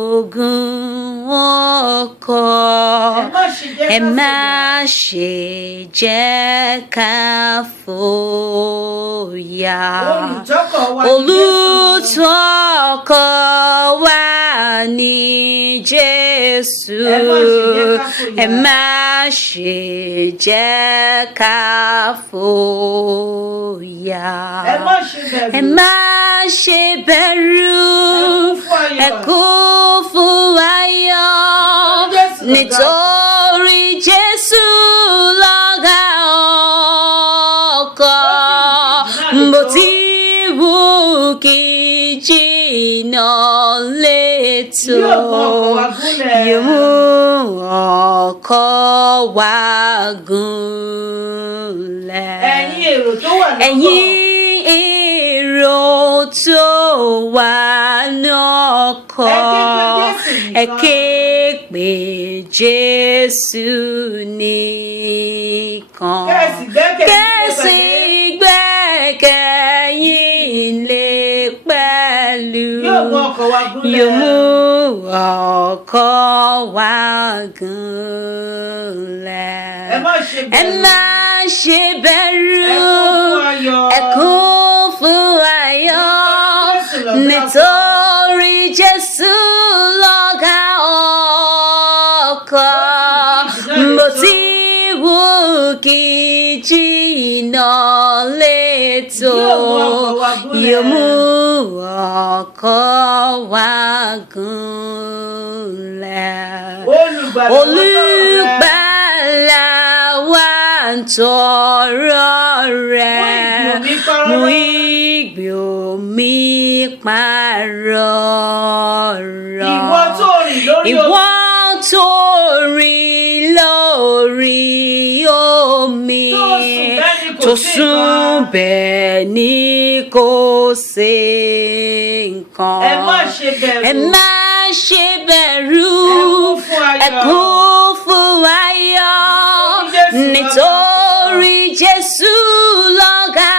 Balogun ọkọ, ẹ má ṣe jẹ́ ká fòyà. Olùtọ́kọ̀ wa ni Jesu, ẹ má ṣe jẹ́ ká fòyà. Ẹ má ṣe bẹ̀rù, ẹ kún fún ayọ̀, nítorí Jesu lọ̀gá ọkọ̀. Bó ti wù kí jìnnà létò, yóò mú ọkọ̀ wa gúnlẹ̀. Ẹ̀yin èrò tó wà lọ́kọ̀, ẹ ké pe Jesu nìkan. Kẹ́sì gbẹ́kẹ̀yìn lé pẹ̀lú, yóò mú ọkọ̀ wa gúnlẹ̀. Ẹ má ṣe bẹ̀rù, ẹ kún fún ayọ̀, nítorí Jesu lọ̀gá ọkọ̀. Bó ti wù kí jìnnà létò, yóò mú ọkọ̀ wa gúnlẹ̀. Olùgbàlà wa ń tọrọ rẹ̀, mú ìgbì omi pààrọ̀ rọ̀. Ìwọ tó rìn lórí omi, tó sùn bẹ́ẹ̀ ni kò ṣe nǹkan. Ẹ má ṣe bẹ̀rù, ẹ kún fún ayọ̀, nítorí Jesu lọ̀gá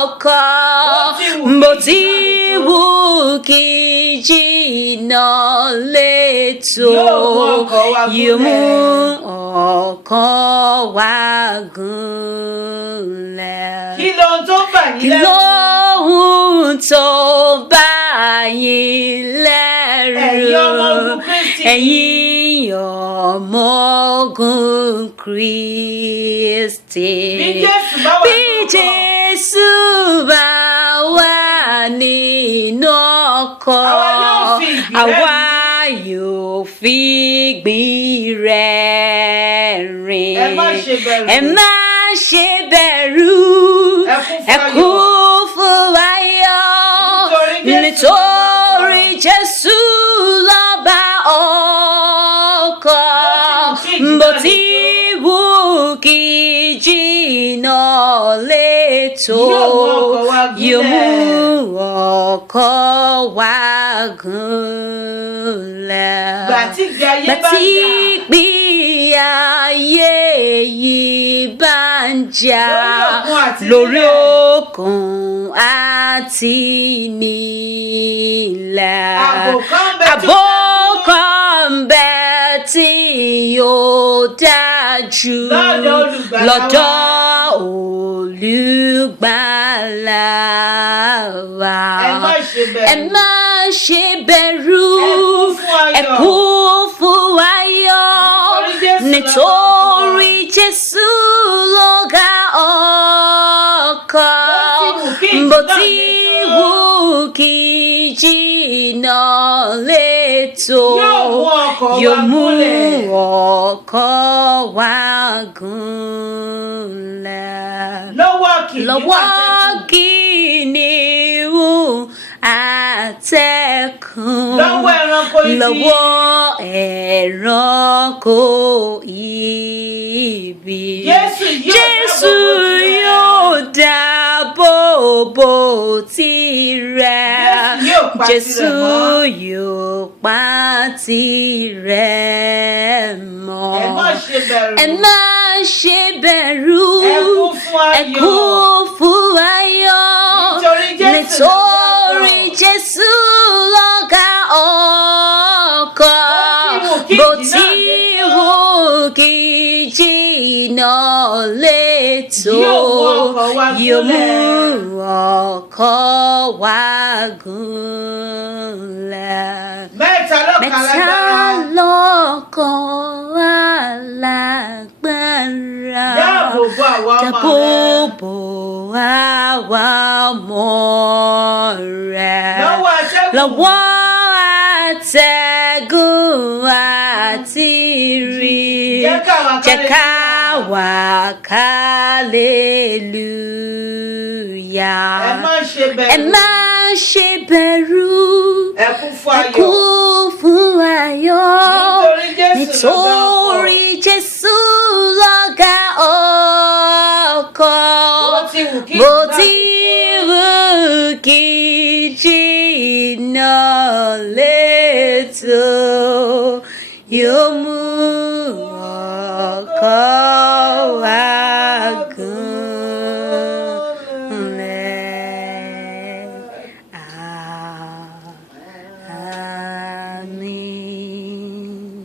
ọkọ̀. Bó ti wù kí jìnnà létò, yóò mú ọkọ̀ wa gúnlẹ̀. Kí lóhun tó bá yín lẹ́rù, ẹ̀yin ọmọ ogun Kristi? Bí Jesu bá wà nínú ọkọ̀, àwa yóò fi ìgbín rẹ̀ rìn. Ẹ má ṣe bẹ̀rù, ẹ kún fún ayọ̀, nítorí Jesu lọ́ba ọkọ̀. Bó ti wù kí jìnnà létò, yóò mú ọkọ̀ wa gúnlẹ̀. Gbàtí ìgbé ayé yìí bá ń jà lórí òkun àti nílẹ̀, ààbò kan bẹ́ẹ̀ tí yóò dájú lọ́dọ̀ Olùgbàlà wa. Ẹ má ṣe bẹ̀rù, ẹ kún fún ayọ̀, nítorí Jesu lọ̀gá ọkọ̀. Bó ti wù kí jìnnà létò, yóò mú ọkọ̀ wa gúnlẹ̀. Lọ́wọ́ kìnìún àtẹ̀kùn, lọ́wọ́ ẹranko ibi, Jesu yóò dáàbò bò tirẹ̀, Jesu yóò pa tirẹ̀ mọ́. Ẹ má ṣe bẹ̀rù, ẹ kún fún ayọ̀, nítorí Jesu lọ́gá ọkọ̀ bó ti wù kí jìnnà létò yóò mú ọkọ̀ wá gúnlẹ̀. Mẹ́ta lọ́kàn alágbára dáàbò bò àwa ọmọ rẹ̀ lọ́wọ́ àtẹ̀gùn àti rí jẹ́ ká wá hallelujah. Ẹ má ṣe bẹ̀rù ẹ kún fún ayọ̀ nítorí Jésù lọ́gá ọkọ̀ bó ti wù kí jìnnà létò yóò mú